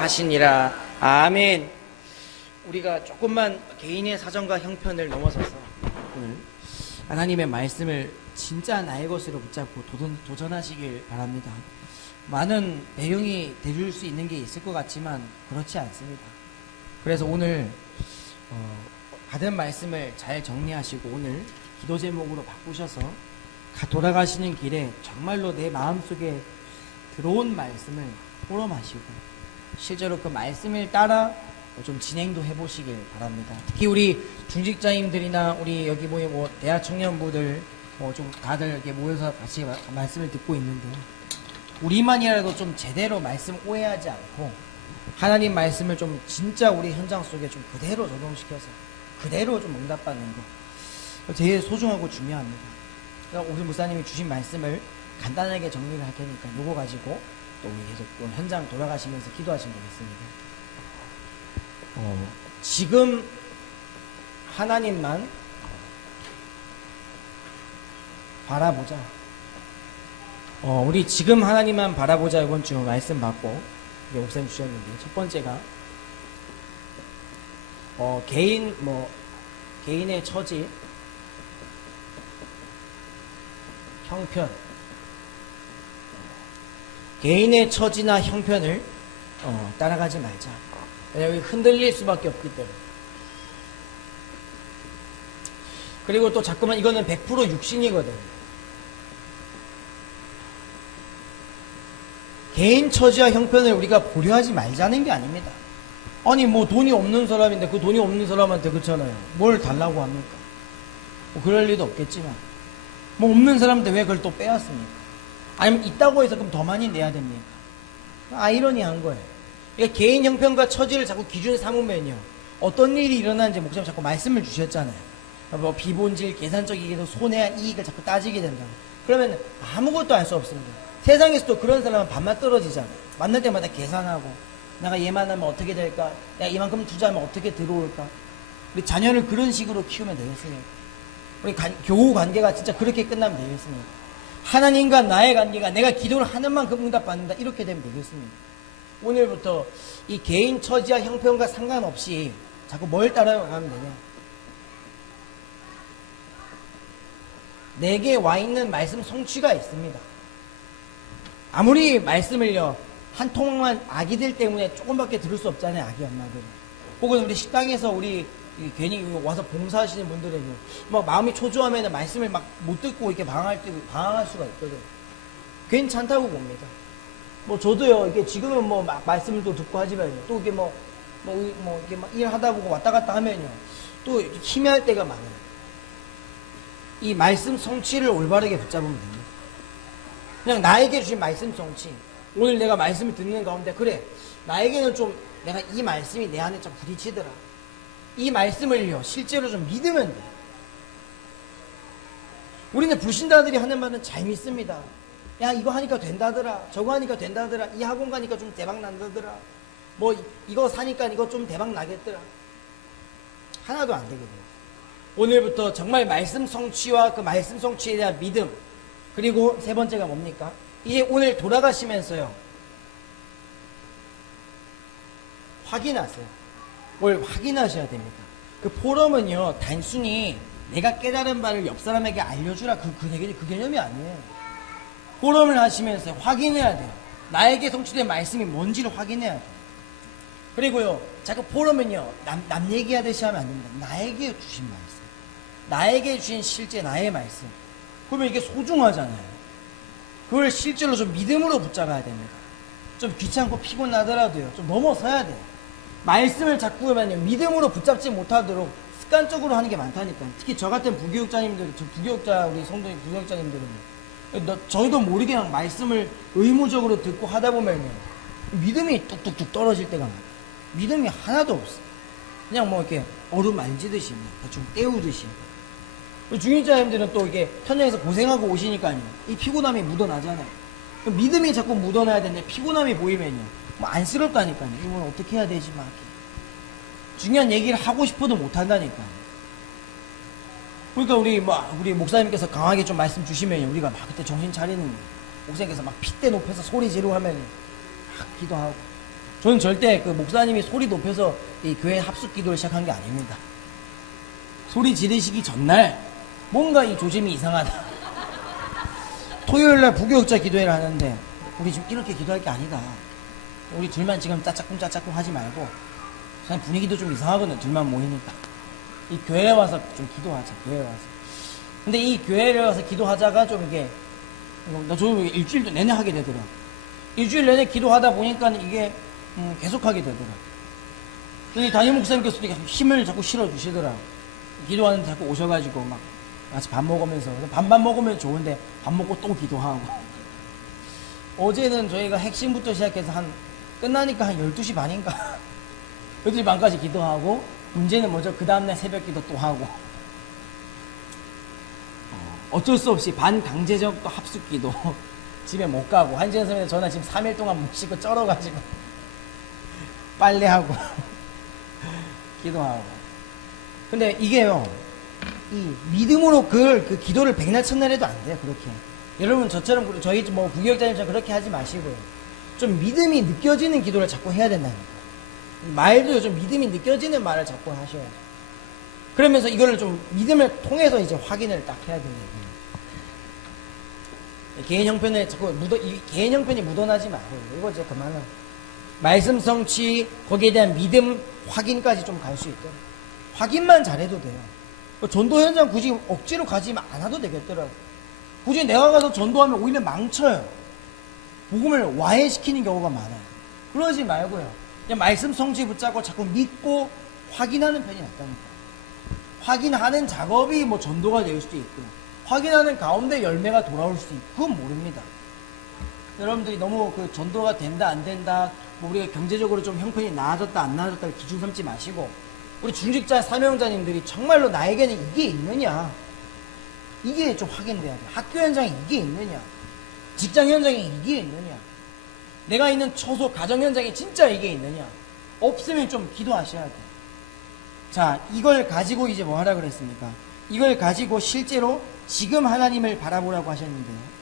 하시니라. 아멘. 우리가 조금만 개인의 사정과 형편을 넘어서서 오늘 하나님의 말씀을 진짜 나의 것으로 붙잡고 도전하시길 바랍니다. 많은 내용이 되줄 수 있는 게 있을 것 같지만 그렇지 않습니다. 그래서 오늘 받은 말씀을 잘 정리하시고 오늘 기도 제목으로 바꾸셔서 돌아가시는 길에 정말로 내 마음속에 들어온 말씀을 포럼하시고 실제로 그 말씀을 따라 좀 진행도 해보시길 바랍니다. 특히 우리 중직자님들이나 우리 여기 뭐 대학 청년부들 좀 다들 이렇게 모여서 같이 말씀을 듣고 있는데 우리만이라도 좀 제대로 말씀 오해하지 않고 하나님 말씀을 좀 진짜 우리 현장 속에 좀 그대로 적용시켜서 그대로 좀 응답받는 거 제일 소중하고 중요합니다. 그러니까 우리 목사님이 주신 말씀을 간단하게 정리를 할 테니까 요거 가지고 또 우리 계속 또 현장 돌아가시면서 기도하시면 되겠습니다. 지금 하나님만 바라보자. 우리 지금 하나님만 바라보자. 이번 주 말씀 받고 우리 목사님 주셨는데 첫 번째가 개인의 처지, 형편, 개인의 처지나 형편을 따라가지 말자. 왜냐하면 흔들릴 수밖에 없기 때문에. 그리고 또 자꾸만 이거는 100% 육신이거든. 개인 처지와 형편을 우리가 고려하지 말자는 게 아닙니다. 아니 뭐 돈이 없는 사람인데 그 돈이 없는 사람한테 그렇잖아요. 뭘 달라고 합니까? 뭐 그럴 리도 없겠지만 뭐 없는 사람한테 왜 그걸 또 빼앗습니까? 아니면 있다고 해서 그럼 더 많이 내야 됩니까? 아이러니한 거예요. 그러니까 개인 형편과 처지를 자꾸 기준에 삼으면요 어떤 일이 일어나는지 목사님 자꾸 말씀을 주셨잖아요. 뭐 비본질 계산적이게도 손해와 이익을 자꾸 따지게 된다고. 그러면 아무것도 알 수 없습니다. 세상에서도 그런 사람은 반만 떨어지잖아요. 만날 때마다 계산하고 내가 얘만 하면 어떻게 될까? 내가 이만큼 투자하면 어떻게 들어올까? 우리 자녀를 그런 식으로 키우면 되겠습니까? 우리 교우 관계가 진짜 그렇게 끝나면 되겠습니까? 하나님과 나의 관계가 내가 기도를 하는 만큼 응답받는다. 이렇게 되면 되겠습니다. 오늘부터 이 개인 처지와 형편과 상관없이 자꾸 뭘 따라가면 되냐? 내게 와 있는 말씀 성취가 있습니다. 아무리 말씀을요 한 통만 아기들 때문에 조금밖에 들을 수 없잖아요. 아기 엄마들. 혹은 우리 식당에서 우리 괜히 와서 봉사하시는 분들은요 막 마음이 초조하면 말씀을 막 못 듣고 이렇게 방황할 수가 있거든요. 괜찮다고 봅니다. 뭐 저도요 이게 지금은 뭐 막 말씀을 또 듣고 하지만요 또 이게 이게 막 일하다 보고 왔다 갔다 하면요 또 희미할 때가 많아요. 이 말씀 성취를 올바르게 붙잡으면 됩니다. 그냥 나에게 주신 말씀 성취. 오늘 내가 말씀을 듣는 가운데 그래 나에게는 좀 내가 이 말씀이 내 안에 좀 부딪히더라. 이 말씀을요 실제로 좀 믿으면 돼. 우리는 불신자들이 하는 말은 잘 믿습니다. 야 이거 하니까 된다더라. 저거 하니까 된다더라. 이 학원 가니까 좀 대박 난다더라. 뭐 이거 사니까 이거 좀 대박 나겠더라. 하나도 안 되거든요. 오늘부터 정말 말씀 성취와 그 말씀 성취에 대한 믿음. 그리고 세 번째가 뭡니까? 이제 오늘 돌아가시면서요 확인하세요. 뭘 확인하셔야 됩니다. 그 포럼은요 단순히 내가 깨달은 바를 옆 사람에게 알려주라 그 개념이 아니에요. 포럼을 하시면서 확인해야 돼요. 나에게 성취된 말씀이 뭔지를 확인해야 돼요. 그리고요 자꾸 포럼은요 남 얘기하듯이 하면 안 됩니다. 나에게 주신 말씀, 나에게 주신 실제 나의 말씀. 그러면 이게 소중하잖아요. 그걸 실제로 좀 믿음으로 붙잡아야 됩니다. 좀 귀찮고 피곤하더라도요 좀 넘어서야 돼요. 말씀을 자꾸 하면 믿음으로 붙잡지 못하도록 습관적으로 하는 게 많다니까요. 특히 저 같은 부교육자님들, 우리 성도님 부교육자님들은요 저희도 모르게 그냥 말씀을 의무적으로 듣고 하다 보면요 믿음이 뚝뚝뚝 떨어질 때가 많아요. 믿음이 하나도 없어. 그냥 뭐 이렇게 얼음 만지듯이 대충 때우듯이. 중인자님들은 또 이게 현장에서 고생하고 오시니까요 이 피곤함이 묻어나잖아요. 믿음이 자꾸 묻어나야 되는데 피곤함이 보이면요 뭐 안쓰럽다니까요. 이건 어떻게 해야 되지 막 중요한 얘기를 하고 싶어도 못한다니까요. 그러니까 우리 목사님께서 강하게 좀 말씀 주시면요 우리가 막 그때 정신 차리는 목사님께서 막 핏대 높여서 소리 지르고 하면 막 기도하고 저는 절대 그 목사님이 소리 높여서 이 교회 합숙 기도를 시작한 게 아닙니다. 소리 지르시기 전날 뭔가 이 조짐이 이상하다. 토요일날 부교육자 기도회를 하는데 우리 지금 이렇게 기도할 게 아니다. 우리 둘만 지금 짜짝꿍 하지 말고 그냥 분위기도 좀 이상하거든. 둘만 모이니까 이 교회에 와서 좀 기도하자. 교회에 와서. 근데 이 교회에 와서 기도하자가 좀 이게 저 일주일도 내내 하게 되더라. 일주일 내내 기도하다 보니까 이게 계속하게 되더라. 근데 담임 목사님께서도 힘을 자꾸 실어주시더라. 기도하는데 자꾸 오셔가지고 막 같이 밥 먹으면서 밥만 먹으면 좋은데 밥 먹고 또 기도하고. 어제는 저희가 핵심부터 시작해서 끝나니까 한 12시 반인가 12시 반까지 기도하고, 문제는 뭐죠? 그 다음날 새벽 기도 또 하고. 어쩔 수 없이 반강제적 또 합숙 기도. 집에 못 가고, 한지연 선생님 전화 지금 3일 동안 못 씻고 쩔어가지고 빨래하고 기도하고. 근데 이게요, 이 믿음으로 그 기도를 백날 첫날 해도 안 돼요. 그렇게 여러분 저처럼, 저희 뭐 부교육자님처럼 그렇게 하지 마시고요, 좀 믿음이 느껴지는 기도를 자꾸 해야 된다니까. 말도 좀 믿음이 느껴지는 말을 자꾸 하셔야죠. 그러면서 이거를 좀 믿음을 통해서 이제 확인을 딱 해야 된다. 개인 형편에 자꾸 개인 형편이 묻어나지 말고, 이거 이제 그만은 말씀 성취, 거기에 대한 믿음 확인까지 좀 갈 수 있도록 확인만 잘해도 돼요. 전도 현장 굳이 억지로 가지 않아도 되겠더라고. 굳이 내가 가서 전도하면 오히려 망쳐요. 복음을 와해시키는 경우가 많아요. 그러지 말고요, 그냥 말씀 성취 붙잡고 자꾸 믿고 확인하는 편이 낫다니까. 확인하는 작업이 뭐 전도가 될 수도 있고, 확인하는 가운데 열매가 돌아올 수도 있고, 그건 모릅니다. 여러분들이 너무 그 전도가 된다 안 된다, 뭐 우리가 경제적으로 좀 형편이 나아졌다 안 나아졌다를 기준 삼지 마시고, 우리 중직자 사명자님들이 정말로 나에게는 이게 있느냐, 이게 좀 확인돼야 돼. 학교 현장에 이게 있느냐, 직장 현장에 이게 있느냐, 내가 있는 처소 가정 현장에 진짜 이게 있느냐. 없으면 좀 기도하셔야 돼. 자, 이걸 가지고 이제 뭐 하라 그랬습니까? 이걸 가지고 실제로 지금 하나님을 바라보라고 하셨는데요,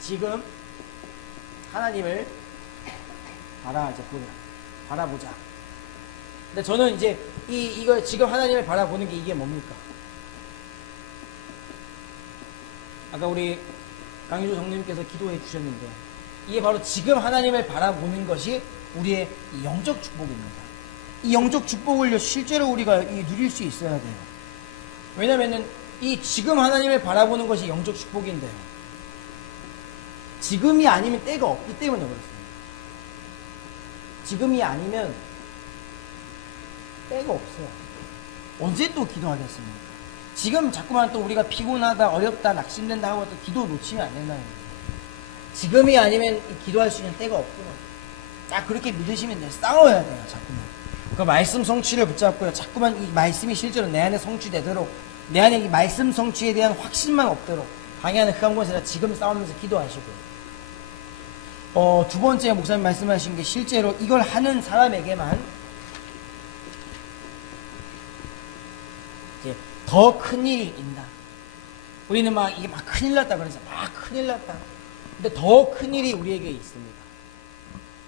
지금 하나님을 바라보자. 근데 저는 이제 이걸 지금 하나님을 바라보는 게 이게 뭡니까? 아까 우리 강유주 성님께서 기도해 주셨는데, 이게 바로 지금 하나님을 바라보는 것이 우리의 영적 축복입니다. 이 영적 축복을 실제로 우리가 누릴 수 있어야 돼요. 왜냐면은 이 지금 하나님을 바라보는 것이 영적 축복인데요, 지금이 아니면 때가 없기 때문에 그렇습니다. 지금이 아니면 때가 없어요. 언제 또 기도하겠습니까? 지금 자꾸만 또 우리가 피곤하다, 어렵다, 낙심된다 하고 또 기도 놓치면 안 된다는 거예요. 지금이 아니면 기도할 수 있는 때가 없구나. 딱 그렇게 믿으시면 돼요. 싸워야 돼요, 자꾸만. 그 말씀 성취를 붙잡고요, 자꾸만 이 말씀이 실제로 내 안에 성취되도록, 내 안에 이 말씀 성취에 대한 확신만 없도록 방해하는 그 한 곳에서 지금 싸우면서 기도하시고요. 두 번째 목사님 말씀하신 게, 실제로 이걸 하는 사람에게만 이제 더 큰일이 있다. 우리는 이게 큰일 났다 그러죠. 큰일 났다. 근데 더 큰일이 우리에게 있습니다.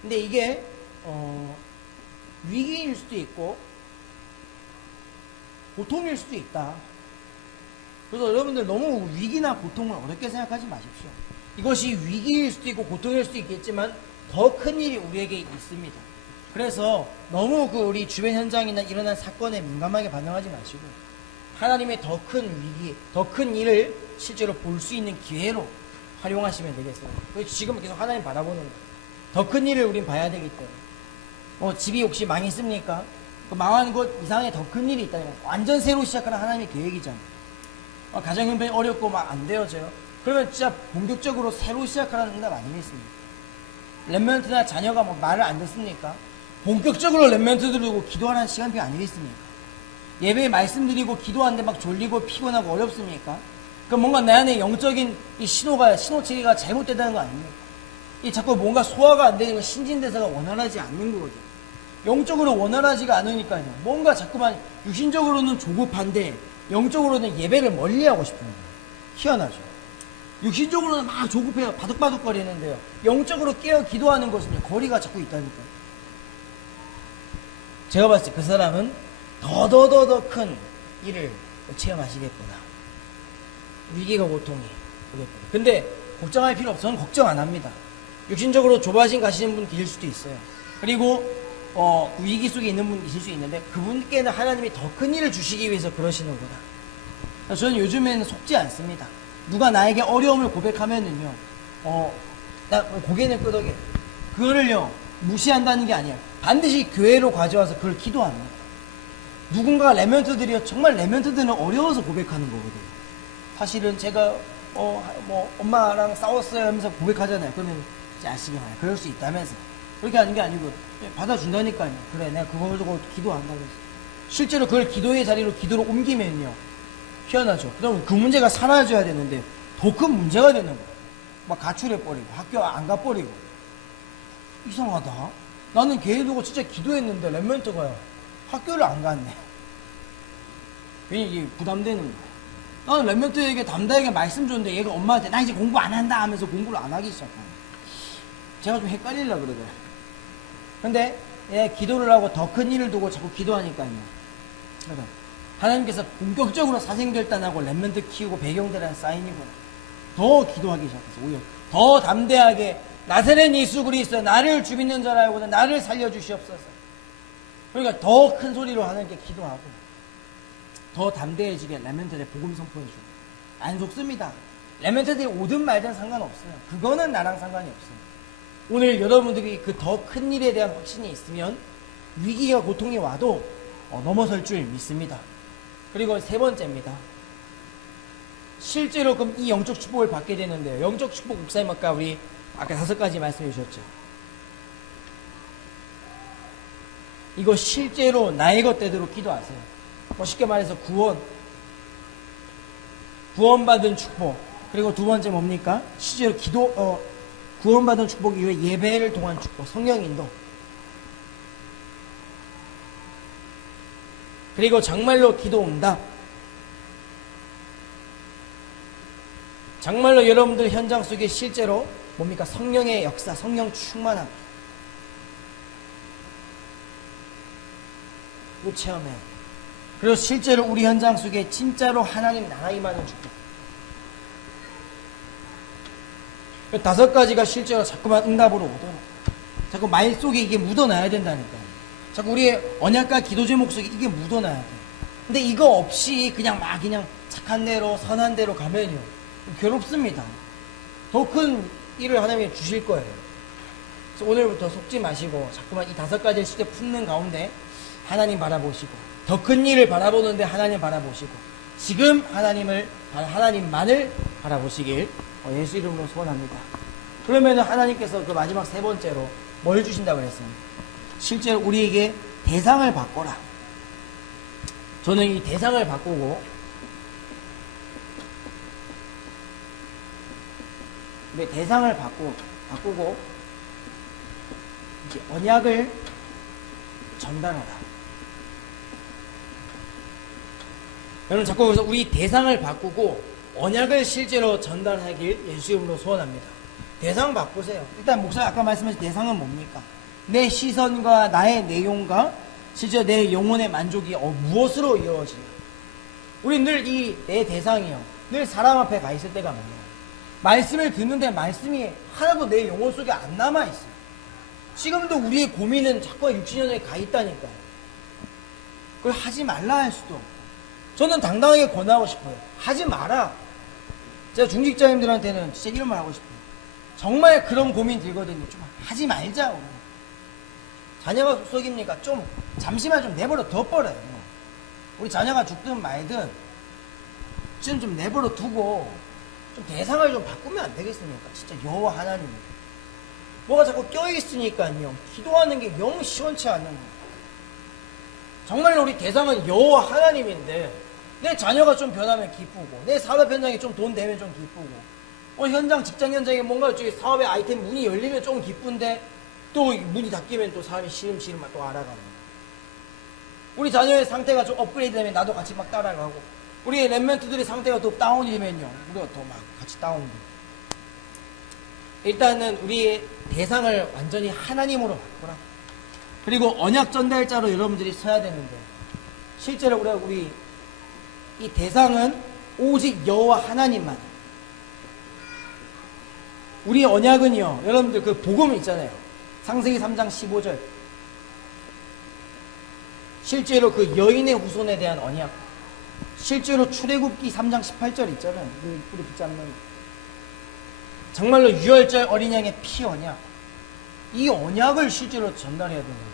근데 이게 위기일 수도 있고 고통일 수도 있다. 그래서 여러분들 너무 위기나 고통을 어렵게 생각하지 마십시오. 이것이 위기일 수도 있고 고통일 수도 있겠지만 더 큰 일이 우리에게 있습니다. 그래서 너무 우리 주변 현장이나 일어난 사건에 민감하게 반응하지 마시고, 하나님의 더 큰 위기, 더 큰 일을 실제로 볼 수 있는 기회로 활용하시면 되겠어요. 그래서 지금 계속 하나님 바라보는 거예요. 더 큰 일을 우린 봐야 되기 때문에. 집이 혹시 망했습니까? 그 망한 것 이상의 더 큰 일이 있다. 완전 새로 시작하는 하나님의 계획이잖아요. 가정 형편이 어렵고 안 되어져요. 그러면 진짜 본격적으로 새로 시작하라는 응답 아니겠습니까? 랩멘트나 자녀가 말을 안 듣습니까? 본격적으로 랩멘트 들고 기도하라는 시간표 아니겠습니까? 예배에 말씀드리고 기도하는데 졸리고 피곤하고 어렵습니까? 그럼 뭔가 내 안에 영적인 이 신호체계가 잘못되다는 거 아닙니까? 이 자꾸 뭔가 소화가 안 되는 거, 신진대사가 원활하지 않는 거거든요. 영적으로 원활하지가 않으니까요, 뭔가 자꾸만 육신적으로는 조급한데 영적으로는 예배를 멀리하고 싶은 거예요. 희한하죠. 육신적으로는 막 조급해요. 바득바득거리는데요. 영적으로 깨어 기도하는 것은요, 거리가 자꾸 있다니까요. 제가 봤을 때 그 사람은 더 큰 일을 체험하시겠구나. 위기가 고통이 오겠구나. 근데 걱정할 필요 없어. 저는 걱정 안 합니다. 육신적으로 좁아진 가시는 분 계실 수도 있어요. 그리고 위기 속에 있는 분 계실 수 있는데 그분께는 하나님이 더 큰 일을 주시기 위해서 그러시는구나. 저는 요즘에는 속지 않습니다. 누가 나에게 어려움을 고백하면은요, 나 고개는 끄덕여. 그거를요, 무시한다는 게 아니에요. 반드시 교회로 가져와서 그걸 기도합니다. 누군가 레멘트들이요, 정말 레멘트들은 어려워서 고백하는 거거든요. 사실은 제가, 엄마랑 싸웠어요 하면서 고백하잖아요. 그러면, 자식이 말이야. 그럴 수 있다면서. 그렇게 하는 게 아니고, 받아준다니까요. 그래, 내가 그걸 두고 기도한다고 해서. 실제로 그걸 기도의 자리로 기도로 옮기면요, 희한하죠. 그럼 그 문제가 사라져야 되는데 더 큰 문제가 되는 거예요. 막 가출해버리고 학교 안 가버리고. 이상하다. 나는 걔 두고 진짜 기도했는데 랩멘트가요, 학교를 안 갔네. 괜히 이게 부담되는 거예요. 나는 랩멘트에게 담당에게 말씀 줬는데 얘가 엄마한테 나 이제 공부 안 한다 하면서 공부를 안 하기 시작하는 거예요. 제가 좀 헷갈리려고 그러더라고요. 근데 얘 기도를 하고 더 큰 일을 두고 자꾸 기도하니까요. 그러니까 하나님께서 본격적으로 사생결단하고 랩멘트 키우고 배경들한 사인이구나. 더 기도하기 시작해서 오히려 더 담대하게 나사렛 예수 그리스도 나를 죽이는 자라 알고는 나를 살려주시옵소서. 그러니까 더 큰 소리로 하나님께 기도하고 더 담대해지게 랩멘트에 복음 선포해주고. 안 속습니다. 랩멘트들이 오든 말든 상관없어요. 그거는 나랑 상관이 없어요. 오늘 여러분들이 그 더 큰 일에 대한 확신이 있으면 위기와 고통이 와도 넘어설 줄 믿습니다. 그리고 세 번째입니다. 실제로 그럼 이 영적 축복을 받게 되는데요. 영적 축복 목사님 아까 5가지 말씀해 주셨죠. 이거 실제로 나의 것대로 기도하세요. 쉽게 말해서 구원받은 축복. 그리고 두 번째 뭡니까? 실제로 구원받은 축복 이후에 예배를 통한 축복, 성령 인도. 그리고 정말로 기도 응답. 정말로 여러분들 현장 속에 실제로 뭡니까? 성령의 역사, 성령 충만함. 이거 체험해요. 그리고 실제로 우리 현장 속에 진짜로 하나님 나라 임하는 축복. 5가지가 실제로 자꾸만 응답으로 오더라고요. 자꾸 말 속에 이게 묻어놔야 된다니까요. 자꾸 우리의 언약과 기도 제목 속에 이게 묻어놔야 돼요. 근데 이거 없이 그냥 착한 대로 선한 대로 가면요, 괴롭습니다. 더 큰 일을 하나님이 주실 거예요. 그래서 오늘부터 속지 마시고 자꾸만 이 5가지를 실제 품는 가운데 하나님 바라보시고, 더 큰 일을 바라보는데 하나님 바라보시고, 지금 하나님만을 바라보시길 예수 이름으로 소원합니다. 그러면 하나님께서 그 마지막 세 번째로 뭘 주신다고 그랬습니까? 실제로 우리에게 대상을 바꿔라. 저는 이 대상을 바꾸고 이제 언약을 전달하라. 여러분 자꾸 그래서 우리 대상을 바꾸고 언약을 실제로 전달하길 예수 이름으로 소원합니다. 대상 바꾸세요. 일단 목사님 아까 말씀하신 대상은 뭡니까? 내 시선과 나의 내용과 실제 내 영혼의 만족이 무엇으로 이루어지냐. 우리 늘 내 대상이요, 늘 사람 앞에 가 있을 때가 많아요. 말씀을 듣는데 말씀이 하나도 내 영혼 속에 안 남아있어요. 지금도 우리의 고민은 자꾸 육신연에 가 있다니까요. 그걸 하지 말라 할 수도 없고, 저는 당당하게 권하고 싶어요. 하지 마라. 제가 중직자님들한테는 진짜 이런 말 하고 싶어요. 정말 그런 고민 들거든요. 좀 하지 말자. 자녀가 속속입니까? 좀 잠시만 좀 내버려 둬버려요. 우리 자녀가 죽든 말든 지금 좀 내버려 두고 좀 대상을 좀 바꾸면 안 되겠습니까? 진짜 여호와 하나님. 뭐가 자꾸 껴있으니까요, 기도하는 게 영 시원치 않는 거예요. 정말로 우리 대상은 여호와 하나님인데 내 자녀가 좀 변하면 기쁘고, 내 사업 현장에 좀 돈 되면 좀 기쁘고, 직장 현장에 뭔가 저기 사업의 아이템 문이 열리면 좀 기쁜데 또 문이 닫히면 또 사람이 시름시름 또 알아가는 거예요. 우리 자녀의 상태가 좀 업그레이드 되면 나도 같이 막 따라가고, 우리 랩멘트들의 상태가 더 다운이 되면요, 우리가 더 막 같이 다운돼. 일단은 우리의 대상을 완전히 하나님으로 바꾸라. 그리고 언약 전달자로 여러분들이 서야 되는데, 실제로 우리 이 대상은 오직 여호와 하나님만. 우리 언약은요, 여러분들 그 복음 있잖아요. 창세기 3장 15절. 실제로 그 여인의 후손에 대한 언약. 실제로 출애굽기 3장 18절 있잖아요. 우리 붙잡는. 정말로 유월절 어린 양의 피 언약. 이 언약을 실제로 전달해야 되는 거예요.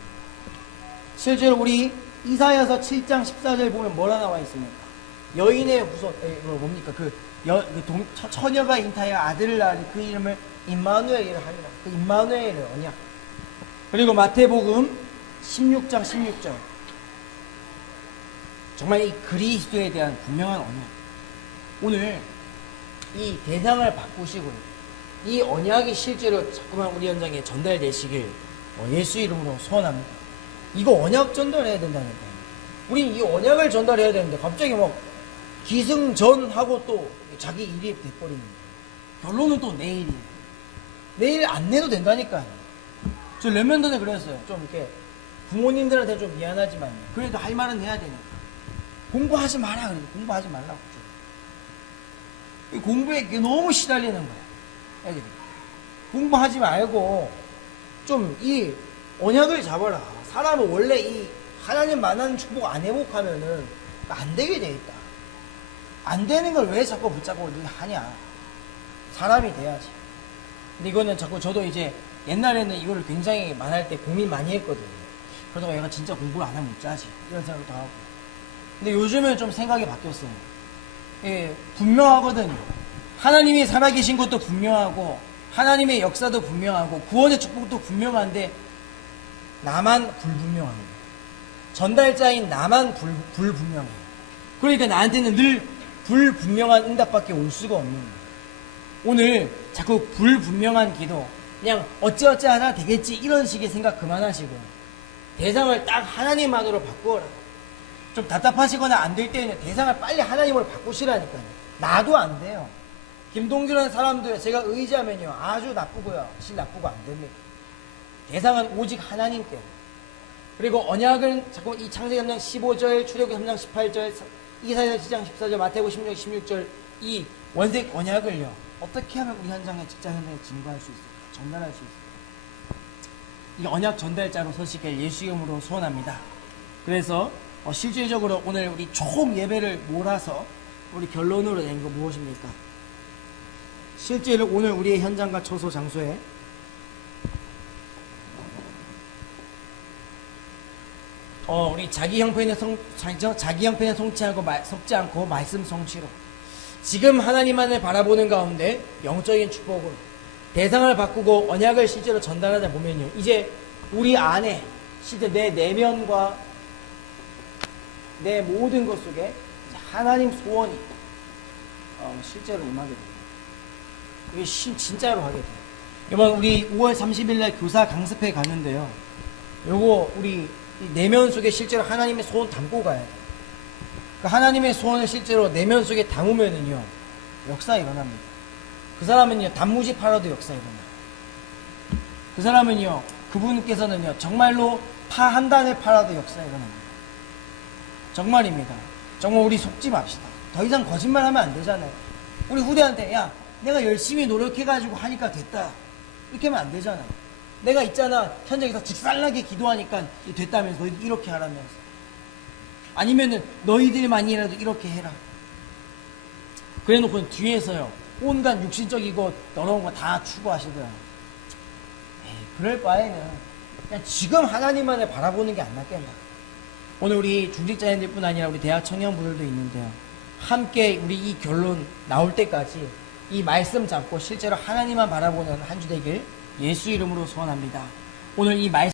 실제로 우리 이사야서 7장 14절 보면 뭐라 나와 있습니까? 여인의 후손, 뭡니까? 처녀가 잉타하여 아들을 낳으리 그 이름을 임마누엘이라 하리라. 그 임마누엘의 언약. 그리고 마태복음 16장 16절. 정말 이 그리스도에 대한 분명한 언약. 오늘 이 대상을 바꾸시고 이 언약이 실제로 자꾸만 우리 현장에 전달되시길 예수 이름으로 소원합니다. 이거 언약 전달해야 된다니까요. 우린 이 언약을 전달해야 되는데 갑자기 막 기승전하고 또 자기 일이 돼버리는 거예요. 결론은 또 내일이에요. 내일 안 내도 된다니까요. 저 몇 년 전에 그랬어요. 좀 이렇게 부모님들한테 좀 미안하지만 그래도 할 말은 해야 되니까. 공부하지 마라. 그래도 공부하지 말라고. 공부에 너무 시달리는 거야. 애들이. 공부하지 말고 좀 이 언약을 잡아라. 사람은 원래 이 하나님 만나는 축복 안 회복하면은 안 되게 돼 있다. 안 되는 걸 왜 자꾸 붙잡고 하냐. 사람이 돼야지. 근데 이거는 자꾸 저도 이제 옛날에는 이거를 굉장히 말할 때 고민 많이 했거든요. 그러다가 얘가 진짜 공부를 안 하면 못 자지. 이런 생각도 하고. 근데 요즘은 좀 생각이 바뀌었어요. 예, 분명하거든요. 하나님이 살아계신 것도 분명하고 하나님의 역사도 분명하고 구원의 축복도 분명한데 나만 불분명합니다. 전달자인 나만 불분명해요. 그러니까 나한테는 늘 불분명한 응답밖에 올 수가 없는 거예요. 오늘 자꾸 불분명한 기도 그냥 어찌어찌 하나 되겠지 이런 식의 생각 그만하시고 대상을 딱 하나님만으로 바꾸어라. 좀 답답하시거나 안 될 때는 대상을 빨리 하나님으로 바꾸시라니까요. 나도 안 돼요. 김동준이라는 사람도 제가 의지하면요 아주 나쁘고요 실 나쁘고 안 됩니다. 대상은 오직 하나님께. 그리고 언약은 자꾸 이 창세기 3장 15절, 출애굽기 3장 18절, 이사야 7장 14절, 마태복음 16절 이 원색 언약을요 어떻게 하면 우리 현장에 직장 현장에 증거할 수 있을까? 전달할 수 있을까? 이 언약 전달자로 서시길 예수 이름으로 소원합니다. 그래서 실질적으로 오늘 우리 총 예배를 몰아서 우리 결론으로 낸 거 무엇입니까? 실제로 오늘 우리의 현장과 처소 장소에 우리 자기 형편에 속지 않고 말씀 성취로 지금 하나님만을 바라보는 가운데 영적인 축복으로 대상을 바꾸고 언약을 실제로 전달하다 보면요 이제 우리 안에 실제 내 내면과 내 모든 것 속에 하나님 소원이 실제로 임하게 됩니다. 이게 진짜로 하게 돼요. 이번 우리 5월 30일 날 교사 강습회 가는데요. 요거 우리 내면 속에 실제로 하나님의 소원 담고 가야 돼요. 그 하나님의 소원을 실제로 내면 속에 담으면은요 역사 일어납니다. 그 사람은요 단무지 팔아도 역사 일어나요. 그 사람은요 그분께서는요 정말로 파 한 단을 팔아도 역사 일어납니다. 정말입니다. 정말 우리 속지 맙시다. 더 이상 거짓말하면 안 되잖아요. 우리 후대한테 야 내가 열심히 노력해가지고 하니까 됐다 이렇게 하면 안 되잖아요. 내가 있잖아 현장에서 직살나게 기도하니까 됐다면서 너희들 이렇게 하라면서 아니면은 너희들만이라도 이렇게 해라 그래놓고 뒤에서요 온갖 육신적이고 더러운 거 다 추구하시더라. 그럴 바에는 그냥 지금 하나님만을 바라보는 게 안 낫겠나. 오늘 우리 중직자님들 뿐 아니라 우리 대학 청년분들도 있는데요 함께 우리 이 결론 나올 때까지 이 말씀 잡고 실제로 하나님만 바라보는 한 주 되길 예수 이름으로 소원합니다. 오늘 이 말씀